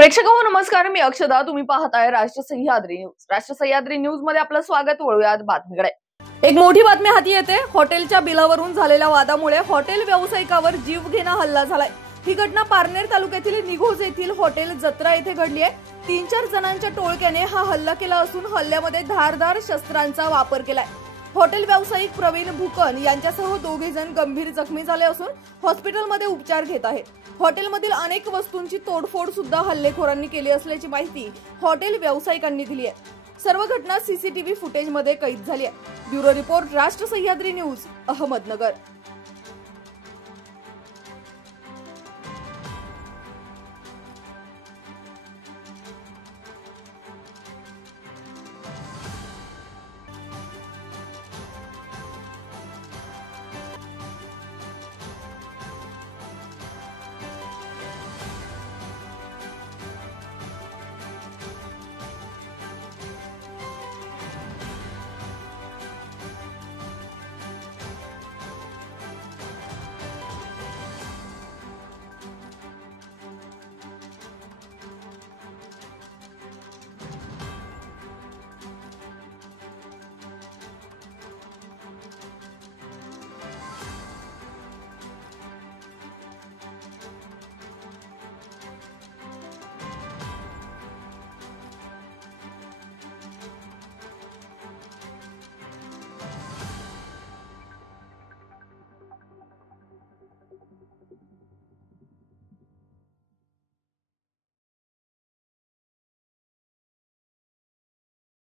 प्रेक्षकांनो नमस्कार, मी अक्षदा. तुम्ही पाहताय राष्ट्र सह्याद्री न्यूज. राष्ट्र सह्याद्री न्यूज मध्ये आपलं स्वागत. वळूयात बातमीकडे. एक मोठी बातमी हाती येते. हॉटेलच्या बिलावरून झालेल्या वादामुळे हॉटेल व्यावसायिकावर जीवघेणा हल्ला झालाय. ही घटना पारनेर तालुक्यातील निघोज येथील हॉटेल जत्रा येथे घडली आहे. 3-4 जणांच्या टोळक्याने हा हल्ला केला असून हल्ल्यामध्ये धारदार शस्त्रांचा वापर केलाय. हॉटेल व्यावसायिक प्रवीण भुकन यांच्यासह 2 जण गंभीर जखमी झाले असून हॉस्पिटलमध्ये उपचार घेत आहेत. हॉटेलमधील अनेक वस्तूंची तोडफोड सुद्धा हल्लेखोरांनी केली असल्याची माहिती हॉटेल व्यावसायिकांनी दिली आहे. सर्व घटना सीसीटीव्ही फुटेजमध्ये कैद झाली आहे. ब्युरो रिपोर्ट, राष्ट्र सह्याद्री न्यूज, अहमदनगर.